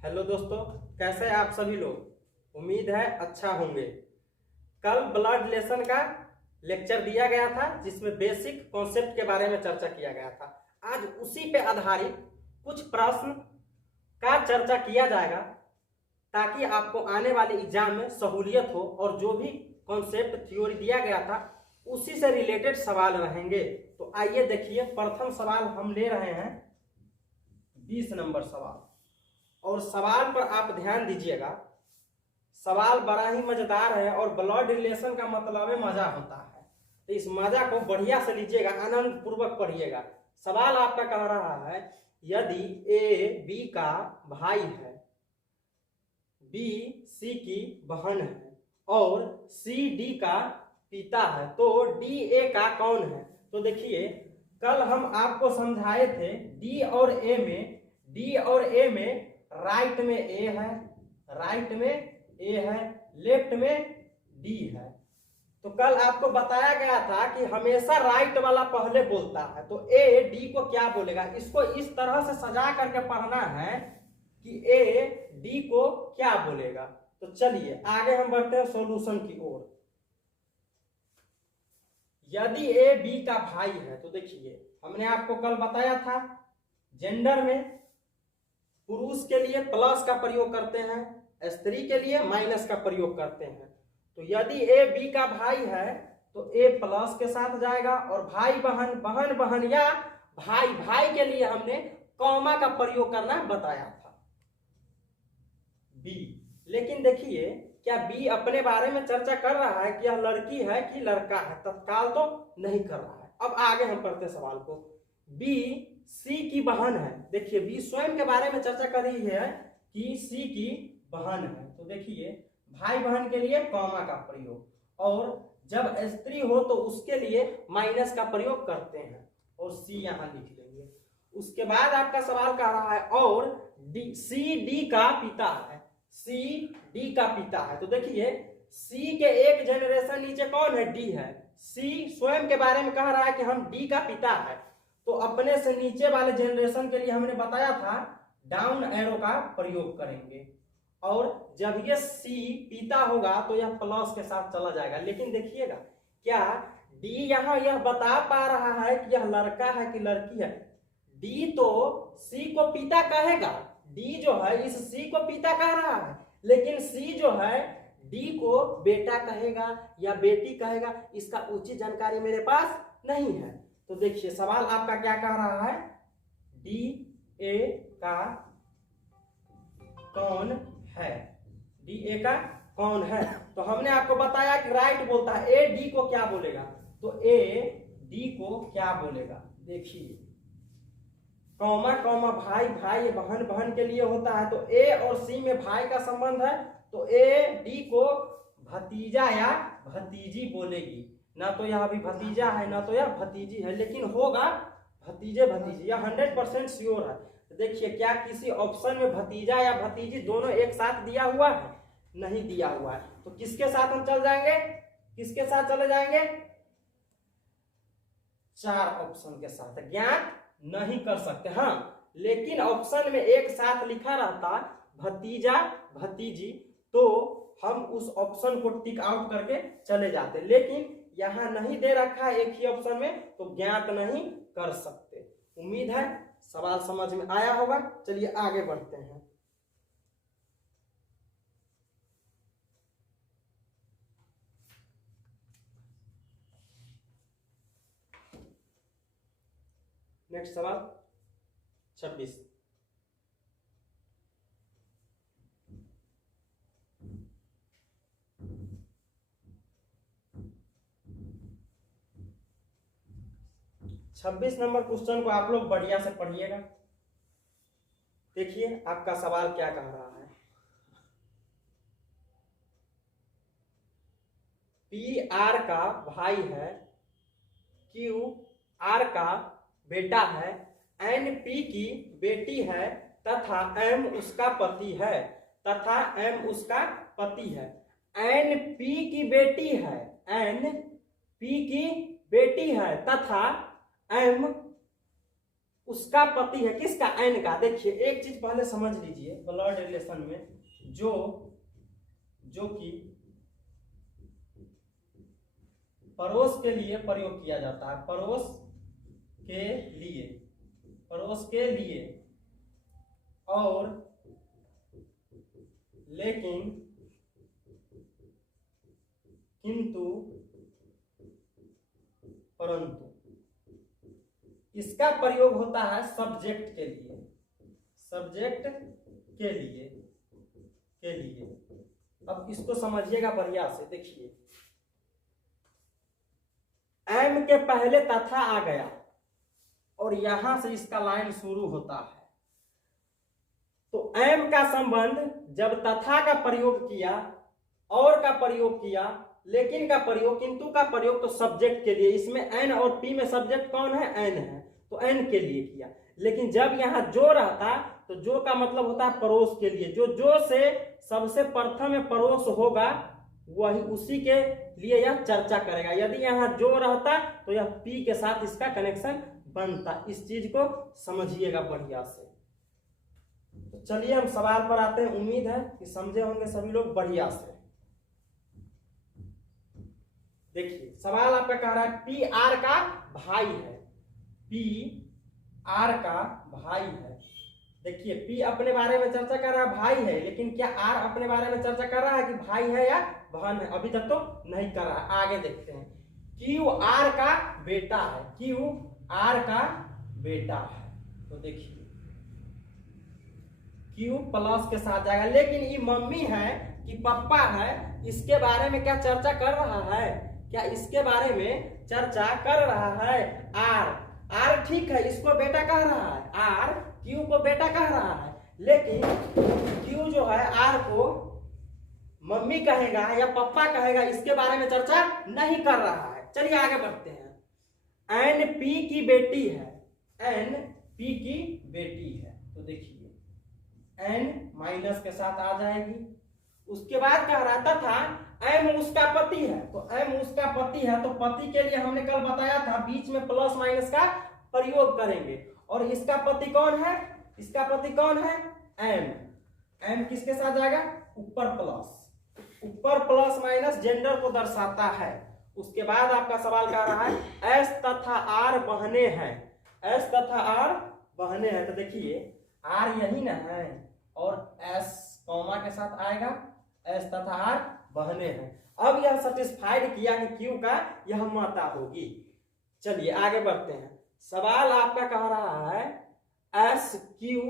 Hello दोस्तों, कैसे हैं आप सभी लोग। उम्मीद है अच्छा होंगे। कल ब्लड रिलेशन का लेक्चर दिया गया था जिसमें बेसिक कॉन्सेप्ट के बारे में चर्चा किया गया था। आज उसी पे आधारित कुछ प्रश्न का चर्चा किया जाएगा ताकि आपको आने वाले एग्जाम में सहूलियत हो और जो भी कॉन्सेप्ट थ्योरी दिया गया था उसी से रिलेटेड सवाल रहेंगे। तो आइए देखिए, प्रथम सवाल हम ले रहे हैं 20 नंबर सवाल, और सवाल पर आप ध्यान दीजिएगा। सवाल बड़ा ही मजेदार है और ब्लड रिलेशन का मतलब है मजा होता है, तो इस मजा को बढ़िया से लीजिएगा, आनंद पूर्वक पढ़िएगा। सवाल आपका कह रहा है, यदि ए बी का भाई है, बी सी की बहन है और सी डी का पिता है, तो डी ए का कौन है। तो देखिए, कल हम आपको समझाए थे डी और ए में राइट में ए है, राइट में ए है, लेफ्ट में डी है। तो कल आपको बताया गया था कि हमेशा राइट वाला पहले बोलता है, तो ए डी को क्या बोलेगा। इसको इस तरह से सजा करके पढ़ना है कि ए डी को क्या बोलेगा। तो चलिए आगे हम बढ़ते हैं सॉल्यूशन की ओर। यदि ए बी का भाई है, तो देखिए हमने आपको कल बताया था जेंडर में पुरुष के लिए प्लस का प्रयोग करते हैं, स्त्री के लिए माइनस का प्रयोग करते हैं। तो यदि ए बी का भाई है तो ए प्लस के साथ जाएगा, और भाई बहन, बहन बहन या भाई भाई के लिए हमने कॉमा का प्रयोग करना बताया था बी। लेकिन देखिए, क्या बी अपने बारे में चर्चा कर रहा है कि यह लड़की है कि लड़का है, तत्काल तो नहीं कर रहा है। अब आगे हम पढ़ते सवाल को। बी सी की बहन है, देखिए बी स्वयं के बारे में चर्चा कर रही है कि सी की बहन है। तो देखिए भाई बहन के लिए कॉमा का प्रयोग, और जब स्त्री हो तो उसके लिए माइनस का प्रयोग करते हैं, और सी यहां लिख लेंगे। उसके बाद आपका सवाल कह रहा है, और सी डी का पिता है, सी डी का पिता है। तो देखिए सी के एक जनरेशन नीचे कौन है, डी है। सी स्वयं के बारे में कह रहा है कि हम डी का पिता है, तो अपने से नीचे वाले जनरेशन के लिए हमने बताया था डाउन एरो का प्रयोग करेंगे, और जब ये सी पिता होगा तो यह प्लस के साथ चला जाएगा। लेकिन देखिएगा, क्या डी यहां यह बता पा रहा है कि यह लड़का है कि लड़की है। डी तो सी को पिता कहेगा, डी जो है इस सी को पिता कह रहा है, लेकिन सी जो है डी को बेटा कहेगा या बेटी कहेगा, इसका उचित जानकारी मेरे पास नहीं है। तो देखिए सवाल आपका क्या कह रहा है, डी ए का कौन है, डी ए का कौन है। तो हमने आपको बताया कि राइट बोलता है, ए डी को क्या बोलेगा, तो ए डी को क्या बोलेगा। देखिए कॉमा कॉमा भाई भाई बहन बहन के लिए होता है, तो ए और सी में भाई का संबंध है, तो ए डी को भतीजा या भतीजी बोलेगी। ना तो यह अभी भतीजा है ना तो यह भतीजी है, लेकिन होगा भतीजे भतीजी, यह 100% श्योर है। तो देखिए क्या किसी ऑप्शन में भतीजा या भतीजी दोनों एक साथ दिया हुआ है, नहीं दिया हुआ है। तो किसके साथ हम चल जाएंगे, किसके साथ चले जाएंगे, 4 ऑप्शन के साथ। ज्ञात नहीं कर सकते, हाँ, लेकिन ऑप्शन में एक साथ लिखा रहता भतीजा भतीजी तो हम उस ऑप्शन को टिक आउट करके चले जाते, लेकिन यहां नहीं दे रखा है एक ही ऑप्शन में, तो ज्ञात नहीं कर सकते। उम्मीद है सवाल समझ में आया होगा। चलिए आगे बढ़ते हैं। नेक्स्ट सवाल 26। छब्बीस नंबर क्वेश्चन को आप लोग बढ़िया से पढ़िएगा। देखिए आपका सवाल क्या कह रहा है, पी आर का भाई है, क्यू आर का बेटा है, एन पी की बेटी है तथा एम उसका पति है, तथा एम उसका पति है। एन पी की बेटी है, एन पी की बेटी है तथा एम उसका पति है, किसका, एन का। देखिए एक चीज पहले समझ लीजिए, ब्लड रिलेशन में जो कि पड़ोस के लिए प्रयोग किया जाता है, पड़ोस के लिए और लेकिन किंतु परंतु इसका प्रयोग होता है सब्जेक्ट के लिए। अब इसको समझिएगा बढ़िया से। देखिए एम के पहले तथा आ गया और यहां से इसका लाइन शुरू होता है, तो एम का संबंध जब तथा का प्रयोग किया, और का प्रयोग किया, लेकिन का प्रयोग, किंतु का प्रयोग, तो सब्जेक्ट के लिए। इसमें एन और पी में सब्जेक्ट कौन है, एन है, तो एन के लिए किया। लेकिन जब यहाँ जो रहता, तो जो का मतलब होता है पड़ोस के लिए। जो से सबसे प्रथम में पड़ोस होगा वही उसी के लिए यह चर्चा करेगा। यदि यहाँ जो रहता तो यह पी के साथ इसका कनेक्शन बनता। इस चीज को समझिएगा बढ़िया से। तो चलिए हम सवाल पर आते हैं। उम्मीद है कि समझे होंगे सभी लोग बढ़िया से। देखिए सवाल आपका कह रहा है पी आर का भाई है, पी आर का भाई है। देखिए पी अपने बारे में चर्चा कर रहा है, भाई है, लेकिन क्या आर अपने बारे में चर्चा कर रहा है कि भाई है या बहन है? अभी तक तो नहीं कर रहा है। आगे देखते हैं। क्यू आर का बेटा है, क्यू आर का बेटा है। तो देखिए क्यू प्लस के साथ जाएगा, लेकिन ये मम्मी है कि पापा है, इसके बारे में क्या चर्चा कर रहा है? क्या इसके बारे में चर्चा कर रहा है? आर ठीक है, इसको बेटा कह रहा है, आर क्यू को बेटा कह रहा है, लेकिन क्यू जो है आर को मम्मी कहेगा या पापा कहेगा, इसके बारे में चर्चा नहीं कर रहा है। चलिए आगे बढ़ते हैं। एन पी की बेटी है, एन पी की बेटी है। तो देखिए एन माइनस के साथ आ जाएगी। उसके बाद कह रहा था एम उसका पति है, तो एम उसका पति है, तो पति के लिए हमने कल बताया था बीच में प्लस माइनस का प्रयोग करेंगे। और इसका पति कौन है? इसका पति कौन है? एम। एम किसके साथ जाएगा? ऊपर प्लस, ऊपर प्लस माइनस जेंडर को दर्शाता है। उसके बाद आपका सवाल कह रहा है एस तथा आर बहने हैं, एस तथा आर बहने हैं। तो देखिए आर यही ना है और एस कॉमा के साथ आएगा, एस तथा आर बहने हैं। अब यह सेटिस्फाइड किया कि क्यू का यह माता होगी। चलिए आगे बढ़ते हैं। सवाल आपका कह रहा है एस क्यू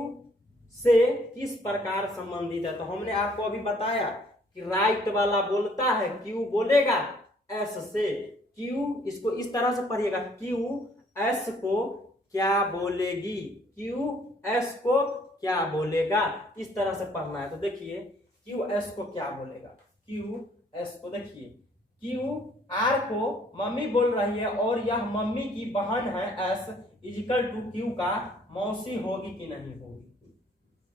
से किस प्रकार संबंधित है? तो हमने आपको अभी बताया कि राइट वाला बोलता है, क्यू बोलेगा एस से। क्यू इसको इस तरह से पढ़िएगा, क्यू एस को क्या बोलेगी, क्यू एस को क्या बोलेगा, इस तरह से पढ़ना है। तो देखिए क्यू एस को क्या बोलेगा, क्यू एस को देखिए क्यू आर को मम्मी बोल रही है और यह मम्मी की बहन है एस इजिकल टू क्यू का मौसी होगी कि नहीं होगी,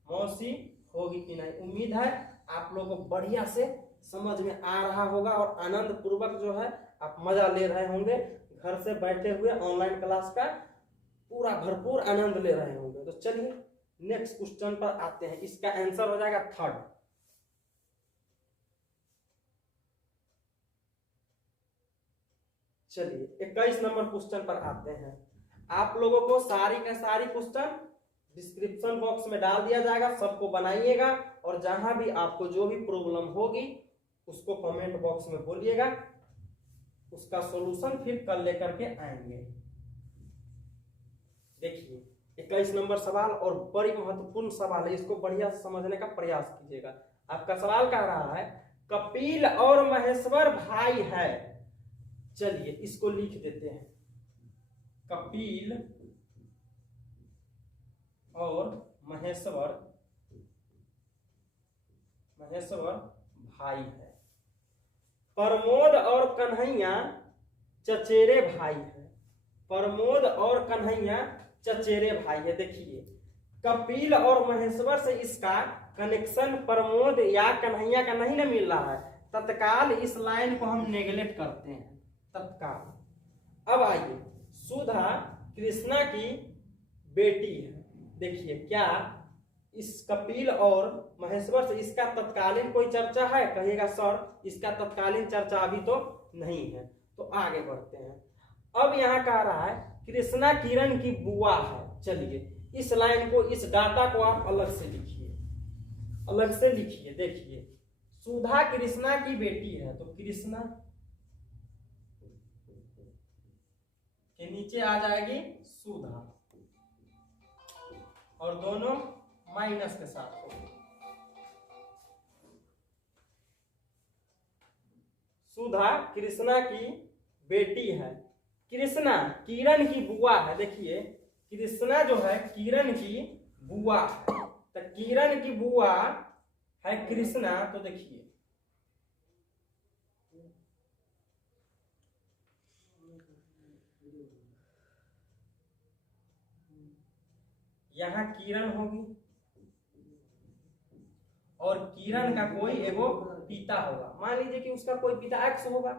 मौसी होगी कि नहीं। उम्मीद है आप लोगों को बढ़िया से समझ में आ रहा होगा और आनंद पूर्वक जो है आप मजा ले रहे होंगे। घर से बैठे हुए ऑनलाइन क्लास का पूरा भरपूर आनंद ले रहे होंगे। तो चलिए नेक्स्ट क्वेश्चन पर आते हैं। इसका आंसर हो जाएगा थर्ड। चलिए 21 नंबर क्वेश्चन पर आते हैं। आप लोगों को सारी के सारी क्वेश्चन डिस्क्रिप्शन बॉक्स में डाल दिया जाएगा, सबको बनाइएगा और जहां भी आपको जो भी प्रॉब्लम होगी उसको कमेंट बॉक्स में बोलिएगा, उसका सॉल्यूशन फिर कल लेकर के आएंगे। देखिए 21 नंबर सवाल और बड़ी महत्वपूर्ण सवाल है, इसको बढ़िया समझने का प्रयास कीजिएगा। आपका सवाल कह रहा है कपिल और महेश्वर भाई है। चलिए इसको लिख देते हैं, कपिल और महेश्वर भाई है। प्रमोद और कन्हैया चचेरे भाई है, प्रमोद और कन्हैया चचेरे भाई है। देखिए कपिल और महेश्वर से इसका कनेक्शन प्रमोद या कन्हैया का नहीं ना मिल रहा है, तत्काल इस लाइन को हम नेगलेक्ट करते हैं, तत्काल। अब आइए सुधा कृष्णा की बेटी है। देखिए क्या इस कपिल और महेश्वर से इसका तत्कालीन कोई चर्चा है? कहिएगा सर इसका तत्कालीन चर्चा अभी तो नहीं है। तो आगे बढ़ते हैं। अब यहाँ कह रहा है कृष्णा किरण की बुआ है। चलिए इस लाइन को, इस डाटा को आप अलग से लिखिए, अलग से लिखिए। देखिए सुधा कृष्णा की बेटी है, तो कृष्णा के नीचे आ जाएगी सुधा और दोनों माइनस के साथ होगी। सुधा कृष्णा की बेटी है, कृष्णा किरण की बुआ है। देखिए कृष्णा जो है किरण की बुआ है, तो किरण की बुआ है कृष्णा। तो देखिए यहां किरण होगी और किरण का कोई एगो पिता होगा। मान लीजिए कि उसका कोई पिता एक्स होगा,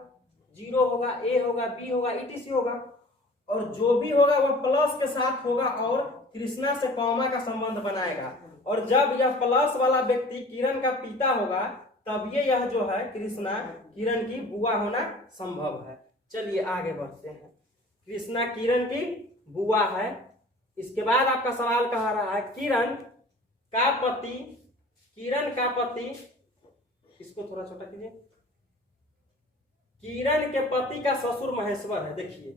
0 होगा, ए होगा, बी होगा, ईटीसी होगा, और जो भी होगा वो प्लस के साथ होगा और कृष्णा से कॉमा का संबंध बनाएगा। और जब यह प्लस वाला व्यक्ति किरण का पिता होगा तब ये यह जो है कृष्णा किरण की बुआ होना संभव है। चलिए आगे बढ़ते हैं। कृष्णा किरण की बुआ है। इसके बाद आपका सवाल कह रहा है किरण का पति, इसको थोड़ा छोटा कीजिए, किरण के पति का ससुर महेश्वर है। देखिए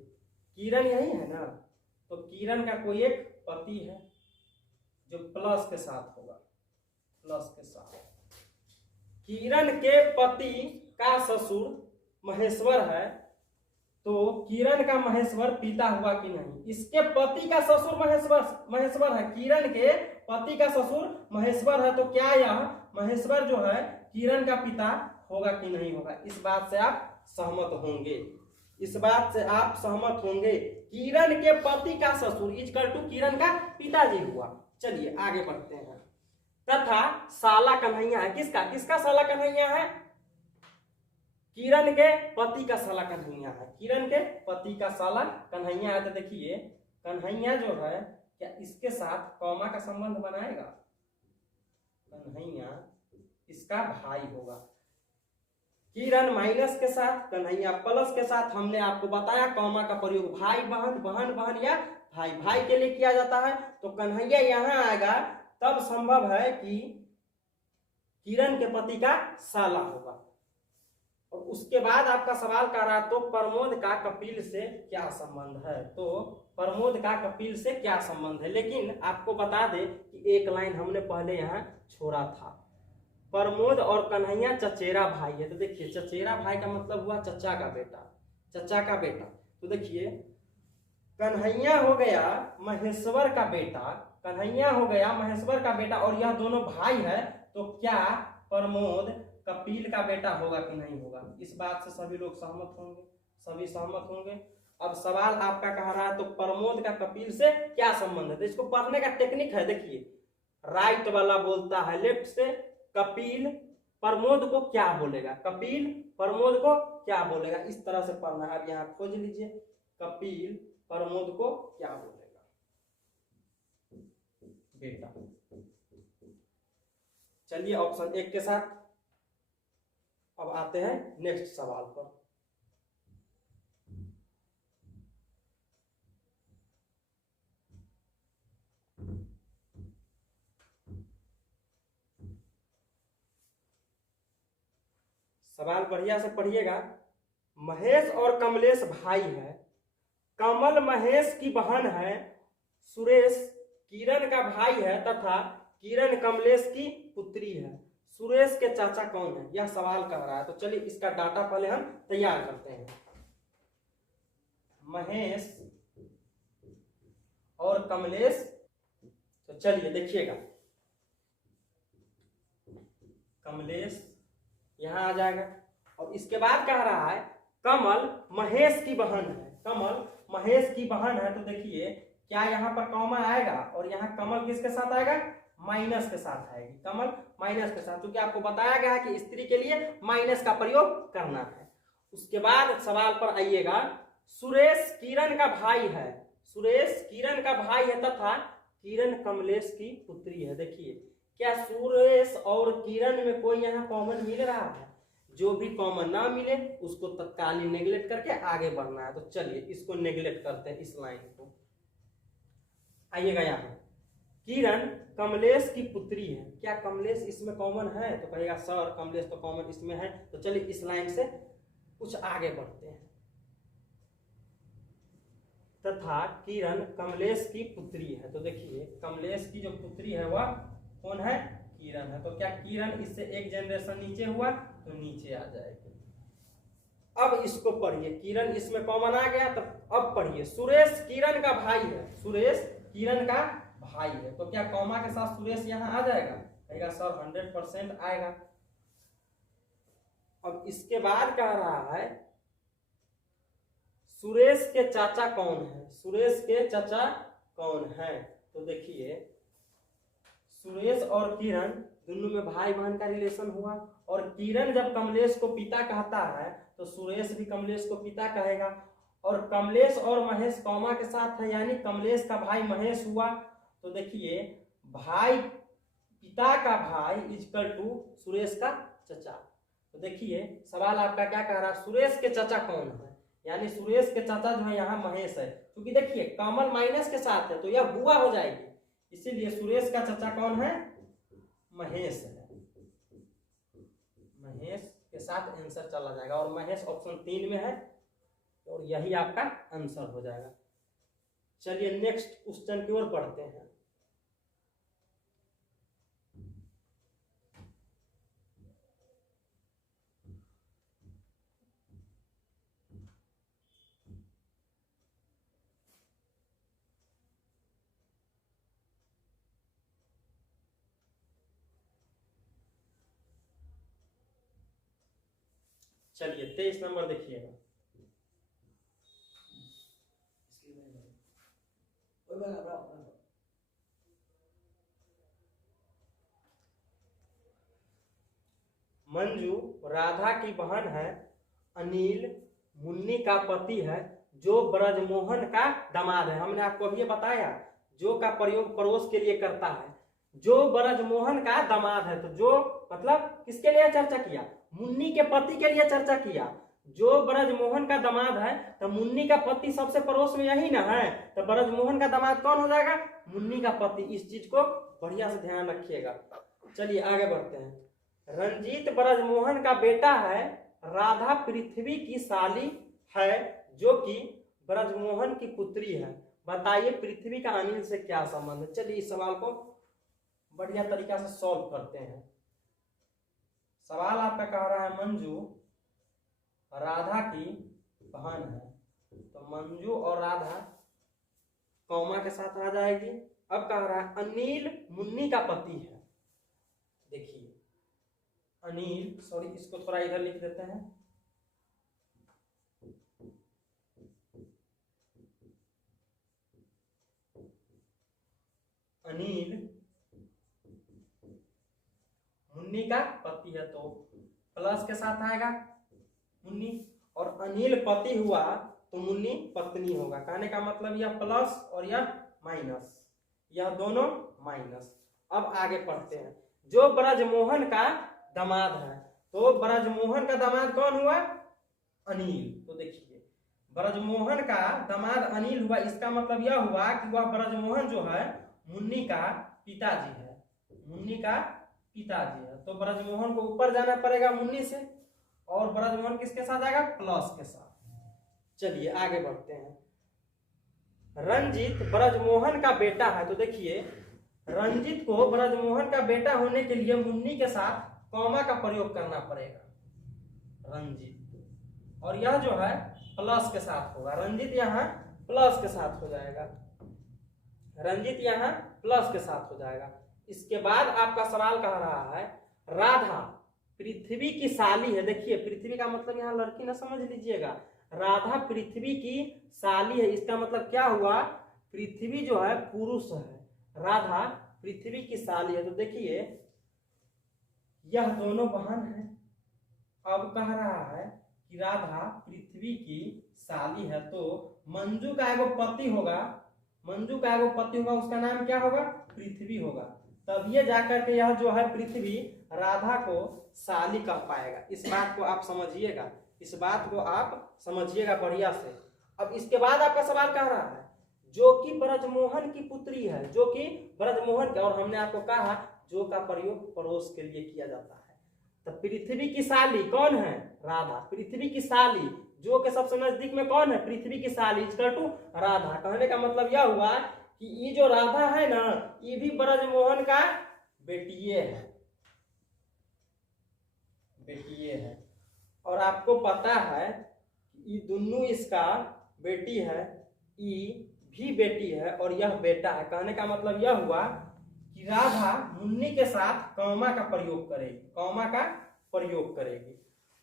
किरण यही है ना, तो किरण का कोई एक पति है जो प्लस के साथ होगा, प्लस के साथ। किरण के पति का ससुर महेश्वर है, तो किरण का महेश्वर पिता हुआ कि नहीं? इसके पति का ससुर महेश्वर है, किरण के पति का ससुर महेश्वर है, तो क्या यह महेश्वर जो है किरण का पिता होगा कि नहीं होगा? इस बात से आप सहमत होंगे, इस बात से आप सहमत होंगे। किरण के पति का ससुर इक्वल टू किरण का पिताजी हुआ। चलिए आगे बढ़ते हैं। तथा साला कन्हैया है, किसका साला कन्हैया है? किरण के पति का साला कन्हैया है, किरण के पति का साला कन्हैया है। तो देखिए कन्हैया जो है क्या इसके साथ कॉमा का संबंध बनाएगा? कन्हैया इसका भाई होगा। किरण माइनस के साथ, कन्हैया प्लस के साथ। हमने आपको बताया कॉमा का प्रयोग भाई बहन, बहन बहन या भाई भाई के लिए किया जाता है। तो कन्हैया यहां आएगा तब संभव है कि किरण के पति का साला होगा। और उसके बाद आपका सवाल कर रहा है तो प्रमोद का कपिल से क्या संबंध है? तो प्रमोद का कपिल से क्या संबंध है? लेकिन आपको बता दे कि एक लाइन हमने पहले यहाँ छोड़ा था। प्रमोद और कन्हैया चचेरा भाई है। तो देखिए चचेरा भाई का मतलब हुआ चचा का बेटा, चचा का बेटा। तो देखिए कन्हैया हो गया महेश्वर का बेटा, कन्हैया हो गया महेश्वर का बेटा और यह दोनों भाई है। तो क्या प्रमोद कपिल का बेटा होगा कि नहीं होगा? इस बात से सभी लोग सहमत होंगे, सभी सहमत होंगे। अब सवाल आपका कह रहा है तो प्रमोद का कपिल से क्या संबंध है? तो इसको पढ़ने का टेक्निक है। देखिए राइट वाला बोलता है लेफ्ट से, कपिल प्रमोद को क्या बोलेगा, कपिल प्रमोद को क्या बोलेगा, इस तरह से पढ़ना है। अब यहाँ खोज लीजिए कपिल प्रमोद को क्या बोलेगा, बेटा। चलिए ऑप्शन 1 के साथ अब आते हैं नेक्स्ट सवाल पर। सवाल बढ़िया से पढ़िएगा। महेश और कमलेश भाई है, कमल महेश की बहन है, सुरेश किरण का भाई है तथा किरण कमलेश की पुत्री है। सुरेश के चाचा कौन है? यह सवाल कर रहा है। तो चलिए इसका डाटा पहले हम तैयार करते हैं। महेश और कमलेश, तो चलिए देखिएगा कमलेश यहां आ जाएगा और इसके बाद कह रहा है कमल महेश की बहन है, कमल महेश की बहन है। तो देखिए क्या यहाँ पर कॉमा आएगा और यहाँ कमल किसके साथ आएगा? माइनस के साथ आएगी, कमल माइनस के साथ, क्योंकि आपको बताया गया है कि स्त्री के लिए माइनस का प्रयोग करना है। उसके बाद सवाल पर आइएगा, सुरेश किरण का भाई है, सुरेश किरण का भाई है तथा किरण कमलेश की पुत्री है। देखिए क्या सुरेश और किरण में कोई यहाँ कॉमन मिल रहा है? जो भी कॉमन ना मिले उसको तत्काल नेगलेक्ट करके आगे बढ़ना है। तो चलिए इसको नेगलेक्ट करते हैं, इस लाइन को। आइएगा यहाँ, किरण कमलेश की पुत्री है। क्या कमलेश इसमें कॉमन है? तो कहेगा सर कमलेश तो कॉमन इसमें है। तो चलिए इस लाइन से कुछ आगे बढ़ते हैं। तथा किरण कमलेश की पुत्री है। तो देखिए कमलेश की जो पुत्री है वह कौन है? किरण है। तो क्या किरण इससे एक जनरेशन नीचे हुआ? तो नीचे आ जाएगी। अब इसको पढ़िए, किरण इसमें कॉमन आ गया। तो अब पढ़िए, सुरेश किरण का भाई है। सुरेश किरण का भाई है। तो क्या कॉमा के साथ सुरेश यहाँ आ जाएगा? कहेगा सर 100% आएगा। अब इसके बाद कह रहा है सुरेश के चाचा कौन है? सुरेश के चाचा कौन है? तो देखिए सुरेश और किरण दोनों में भाई बहन का रिलेशन हुआ, और किरण जब कमलेश को पिता कहता है तो सुरेश भी कमलेश को पिता कहेगा। और कमलेश और महेश कौमा के साथ है, यानी कमलेश का भाई महेश हुआ। तो देखिए भाई पिता का भाई इजकल टू सुरेश का चचा। तो देखिए सवाल आपका क्या कह रहा है? सुरेश के चाचा कौन है? यानी सुरेश के चाचा जो है यहाँ महेश है। क्योंकि देखिए कॉमन माइनस के साथ है तो यह बुआ हो जाएगी, इसीलिए सुरेश का चाचा कौन है? महेश है। महेश के साथ आंसर चला जाएगा, और महेश ऑप्शन 3 में है, और यही आपका आंसर हो जाएगा। चलिए नेक्स्ट क्वेश्चन की ओर बढ़ते हैं। चलिए 23 नंबर देखिएगा। मंजू राधा की बहन है, अनिल मुन्नी का पति है, जो ब्रजमोहन का दामाद है। हमने आपको अभी बताया जो का प्रयोग पड़ोस के लिए करता है। जो ब्रजमोहन का दामाद है, तो जो मतलब किसके लिए चर्चा किया? मुन्नी के पति के लिए चर्चा किया। जो ब्रजमोहन का दामाद है तो मुन्नी का पति सबसे पड़ोस में यही ना है, तो ब्रजमोहन का दामाद कौन हो जाएगा? मुन्नी का पति। इस चीज को बढ़िया से ध्यान रखिएगा। चलिए आगे बढ़ते हैं। रंजीत ब्रजमोहन का बेटा है, राधा पृथ्वी की साली है, जो कि ब्रजमोहन की पुत्री है। बताइए पृथ्वी का अनिल से क्या संबंध है? चलिए इस सवाल को बढ़िया तरीका से सॉल्व करते हैं। सवाल आपका कह रहा है मंजू राधा की बहन है, तो मंजू और राधा कौमा के साथ आ जाएगी। अब कह रहा है अनिल मुन्नी का पति है। देखिए अनिल, सॉरी इसको थोड़ा इधर लिख देते हैं। अनिल मुन्नी का पति है, तो प्लस के साथ आएगा मुन्नी, और अनिल पति हुआ तो मुन्नी पत्नी होगा। कहने का मतलब यह प्लस और यह माइनस, यह दोनों माइनस। अब आगे पढ़ते हैं। जो ब्रजमोहन का दामाद है, तो ब्रजमोहन का दामाद कौन हुआ? अनिल। तो देखिए ब्रजमोहन का दामाद अनिल हुआ, इसका मतलब यह हुआ कि वह ब्रजमोहन जो है मुन्नी का पिताजी है। मुन्नी का पिताजी है, तो ब्रजमोहन को ऊपर जाना पड़ेगा मुन्नी से, और ब्रजमोहन किसके साथ आएगा? प्लस के साथ। चलिए आगे बढ़ते हैं। रंजीत ब्रजमोहन का बेटा है, तो देखिए रंजीत को ब्रजमोहन का बेटा होने के लिए मुन्नी के साथ कॉमा का प्रयोग करना पड़ेगा। रंजीत, और यह जो है प्लस के साथ होगा। रंजीत यहाँ प्लस के साथ हो जाएगा। रंजीत यहाँ प्लस के साथ हो जाएगा। इसके बाद आपका सवाल कह रहा है राधा पृथ्वी की साली है। देखिए पृथ्वी का मतलब यहाँ लड़की ना समझ लीजिएगा, राधा पृथ्वी की साली है। इसका मतलब क्या हुआ? पृथ्वी जो है पुरुष है, राधा पृथ्वी की साली है। तो देखिए यह दोनों बहन है। अब कह रहा है कि राधा पृथ्वी की साली है, तो मंजू का एगो पति होगा, मंजू का एगो पति होगा, उसका नाम क्या होगा? पृथ्वी होगा। तब ये जाकर के यह जो है पृथ्वी राधा को साली कह पाएगा। इस बात को आप समझिएगा, इस बात को आप समझिएगा बढ़िया से। अब इसके बाद आपका सवाल कह रहा है जो कि ब्रजमोहन की पुत्री है, जो कि ब्रजमोहन के, और हमने आपको कहा जो का प्रयोग पड़ोस के लिए किया जाता है। तो पृथ्वी की साली कौन है? राधा। पृथ्वी की साली जो के सबसे नजदीक में कौन है? पृथ्वी की साली इक्वल टू राधा। कहने का मतलब यह हुआ कि ये जो राधा है ना, ये भी ब्रजमोहन का बेटिए है, बेटिए है। और आपको पता है ये दोनों इसका बेटी है, ये भी बेटी है और यह बेटा है। कहने का मतलब यह हुआ कि राधा मुन्नी के साथ कौमा का प्रयोग करेगी, कौमा का प्रयोग करेगी।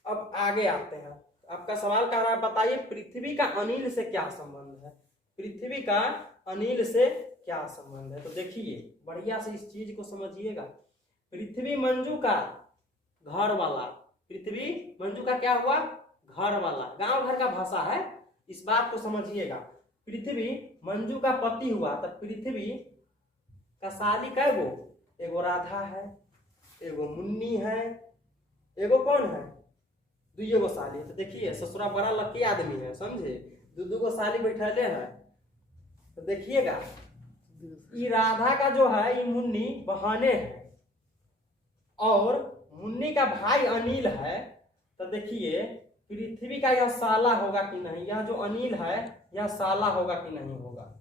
अब आगे आते हैं, आपका सवाल कह रहा है बताइए पृथ्वी का अनिल से क्या संबंध है? पृथ्वी का अनिल से क्या संबंध है? तो देखिए बढ़िया से इस चीज को समझिएगा। पृथ्वी मंजू का घर वाला, पृथ्वी मंजू का क्या हुआ? घर वाला, गांव घर का भाषा है, इस बात को समझिएगा। पृथ्वी मंजू का पति हुआ, तब पृथ्वी का साली कै गो? एगो राधा है, एगो मुन्नी है, एगो कौन है? दुइये गो साली। तो देखिए ससुरा बड़ा लकी आदमी है, समझे, दू गो साली बैठले है। तो देखिएगा ये राधा का जो है ये मुन्नी बहाने है और मुन्नी का भाई अनिल है। तो देखिए पृथ्वी का यह साला होगा कि नहीं, यह जो अनिल है यह साला होगा कि नहीं होगा।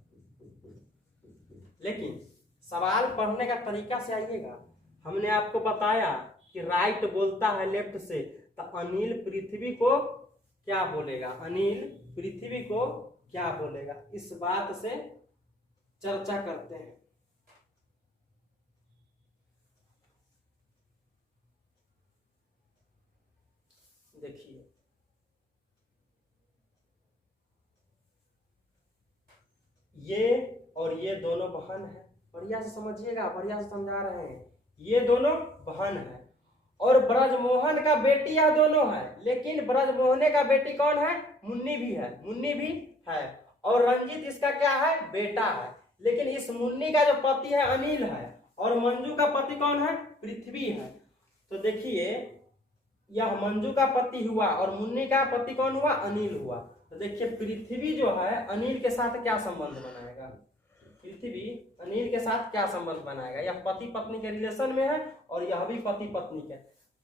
लेकिन सवाल पढ़ने का तरीका से आइएगा। हमने आपको बताया कि राइट बोलता है लेफ्ट से, तो अनिल पृथ्वी को क्या बोलेगा? अनिल पृथ्वी को क्या बोलेगा? इस बात से चर्चा करते हैं। देखिए ये और ये दोनों बहन है, बढ़िया से समझिएगा, बढ़िया से समझा रहे हैं। ये दोनों बहन है और ब्रजमोहन का बेटी यह दोनों है, लेकिन ब्रजमोहन का बेटी कौन है? मुन्नी भी है, मुन्नी भी है। और रंजीत इसका क्या है? बेटा है। लेकिन इस मुन्नी का जो पति है अनिल है और मंजू का पति कौन है? पृथ्वी है। तो देखिए यह मंजू का पति हुआ और मुन्नी का पति कौन हुआ? अनिल हुआ। तो देखिए पृथ्वी जो है अनिल के साथ क्या संबंध बनाएगा? पृथ्वी अनिल के साथ क्या संबंध बनाएगा? यह पति पत्नी के रिलेशन में है और यह भी पति पत्नी के।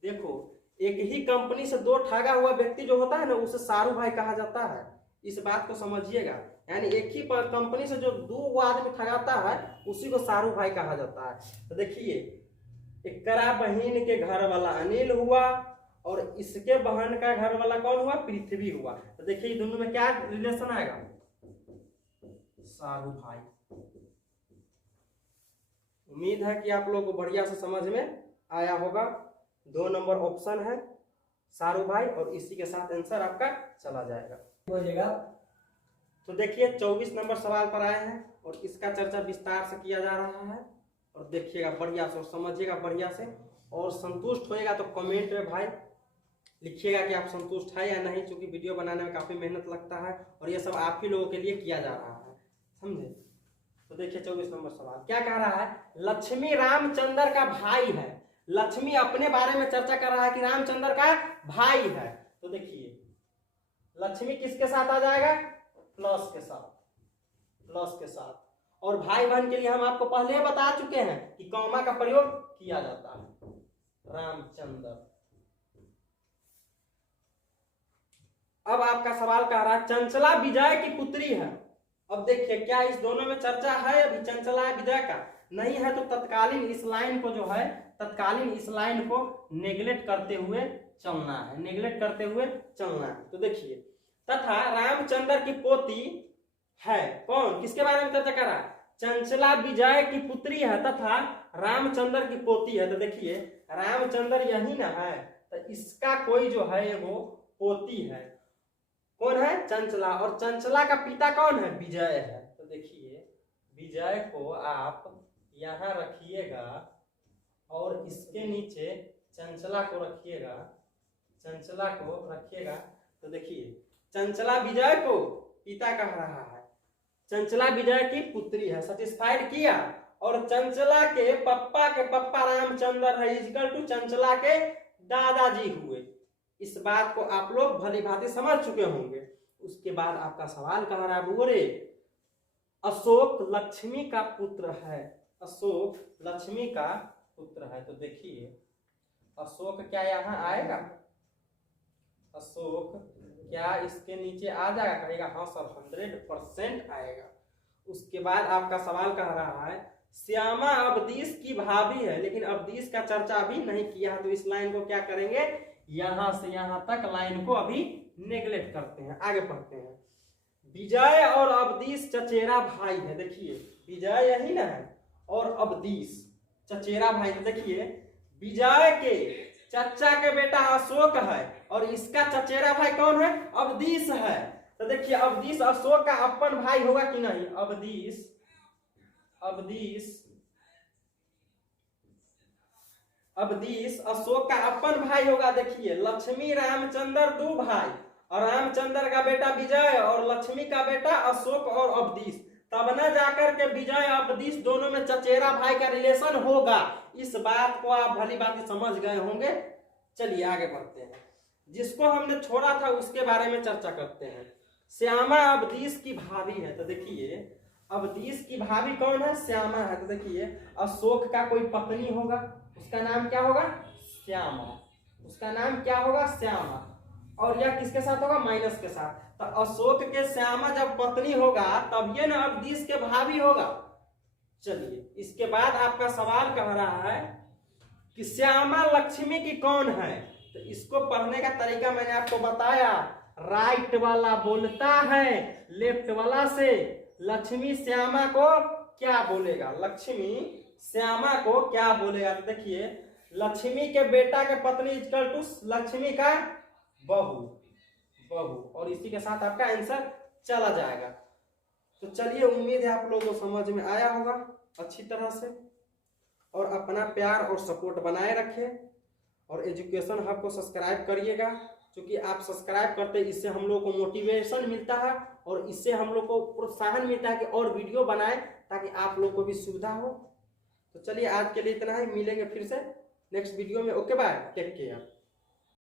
देखो एक ही कंपनी से दो ठगा हुआ व्यक्ति जो होता है ना, उसे सारू भाई कहा जाता है। इस बात को समझिएगा, यानी एक ही कंपनी से जो दो आदमी ठगाता है उसी को सारू भाई कहा जाता है। तो देखिए एकरा बहन के घर वाला अनिल हुआ और इसके बहन का घर वाला कौन हुआ? पृथ्वी हुआ। तो देखिए दोनों में क्या रिलेशन आएगा? सारू भाई। उम्मीद है कि आप लोग को बढ़िया से समझ में आया होगा। 2 नंबर ऑप्शन है सारू भाई और इसी के साथ आंसर आपका चला जाएगा, बोलिएगा। तो देखिए 24 नंबर सवाल पर आए हैं और इसका चर्चा विस्तार से किया जा रहा है और देखिएगा बढ़िया से और समझिएगा बढ़िया से, और संतुष्ट होएगा तो कमेंट में भाई लिखिएगा कि आप संतुष्ट है या नहीं, क्योंकि वीडियो बनाने में काफी मेहनत लगता है और ये सब आप ही लोगों के लिए किया जा रहा है, समझे। तो देखिए 24 नंबर सवाल क्या कह रहा है? लक्ष्मी रामचंद्र का भाई है। लक्ष्मी अपने बारे में चर्चा कर रहा है कि रामचंद्र का भाई है। तो देखिए लक्ष्मी किसके साथ आ जाएगा? प्लस के साथ, प्लस के साथ। और भाई बहन के लिए हम आपको पहले बता चुके हैं कि कॉमा का प्रयोग किया जाता है। रामचंद्र। अब आपका सवाल कह रहा है चंचला विजय की पुत्री है। अब देखिए क्या इस दोनों में चर्चा है अभी चंचला विजय का? नहीं है तो तत्कालीन इस लाइन को जो है, तत्कालीन इस लाइन को नेग्लेक्ट करते हुए चलना है, नेग्लेक्ट करते हुए चलना है। तो देखिए तथा रामचंद्र की पोती है, कौन किसके बारे में चर्चा कर रहा है? चंचला विजय की पुत्री है तथा रामचंद्र की पोती है। तो देखिए रामचंद्र यही ना है, तो इसका कोई जो है वो पोती है, कौन है? चंचला। और चंचला का पिता कौन है? विजय है। तो देखिए विजय को आप यहां रखिएगा और इसके नीचे चंचला को रखिएगा, चंचला को रखिएगा। तो देखिए चंचला विजय को पिता कह रहा है, चंचला विजय की पुत्री है, सेटिस्फाइड किया। और चंचला के पप्पा रामचंद्र है इक्वल टू चंचला के दादाजी हुए। इस बात को आप लोग भली भांति समझ चुके होंगे। उसके बाद आपका सवाल कह रहा है बोरे अशोक लक्ष्मी का पुत्र है, अशोक लक्ष्मी का पुत्र है। तो देखिए अशोक क्या यहाँ आएगा, अशोक क्या इसके नीचे आ जाएगा, कहेगा हाँ सर 100% आएगा। उसके बाद आपका सवाल कह रहा है श्यामा अवधीश की भाभी है, लेकिन अवधीश का चर्चा अभी नहीं किया है, तो इस लाइन को क्या करेंगे, यहां से यहां तक लाइन को अभी नेग्लेक्ट करते हैं, आगे पढ़ते हैं। विजय और अवधीश चचेरा भाई है। देखिए विजय यही ना है और अवधीश चचेरा भाई। तो देखिए विजय के चचा के बेटा अशोक है और इसका चचेरा भाई कौन है, अवधीश है। तो देखिए अवधीश अशोक का अपन भाई होगा कि नहीं, अवधीश अशोक का अपन भाई होगा। देखिए लक्ष्मी रामचंद्र दो भाई और रामचंद्र का बेटा विजय और लक्ष्मी का बेटा अशोक और अवधीश, तब न जाकर के विजय अवधीश दोनों में चचेरा भाई का रिलेशन होगा। इस बात को आप भली बात समझ गए होंगे। चलिए आगे बढ़ते हैं, जिसको हमने छोड़ा था उसके बारे में चर्चा करते हैं। श्यामा अवधीश की भाभी है। तो देखिए अवधीश की भाभी कौन है, श्यामा है। तो देखिए अशोक का कोई पत्नी होगा, उसका नाम क्या होगा, श्यामा, उसका नाम क्या होगा, श्यामा। और यह किसके साथ होगा, माइनस के साथ। तो अशोक के श्यामा जब पत्नी होगा तब ये ना अवधीश के भाभी होगा। चलिए इसके बाद आपका सवाल कह रहा है कि श्यामा लक्ष्मी की कौन है। तो इसको पढ़ने का तरीका मैंने आपको बताया, राइट वाला बोलता है लेफ्ट वाला से। लक्ष्मी श्यामा को क्या बोलेगा, लक्ष्मी श्यामा को क्या बोलेगा। तो देखिए लक्ष्मी के बेटा के पत्नी इक्वल टू लक्ष्मी का बहू, और इसी के साथ आपका आंसर चला जाएगा। तो चलिए उम्मीद है आप लोगों को समझ में आया होगा अच्छी तरह से, और अपना प्यार और सपोर्ट बनाए रखें और एजुकेशन हब को सब्सक्राइब करिएगा, क्योंकि आप सब्सक्राइब करते हैं इससे हम लोग को मोटिवेशन मिलता है और इससे हम लोग को प्रोत्साहन मिलता है कि और वीडियो बनाएं ताकि आप लोग को भी सुविधा हो। तो चलिए आज के लिए इतना ही, मिलेंगे फिर से नेक्स्ट वीडियो में। Okay bye, take care.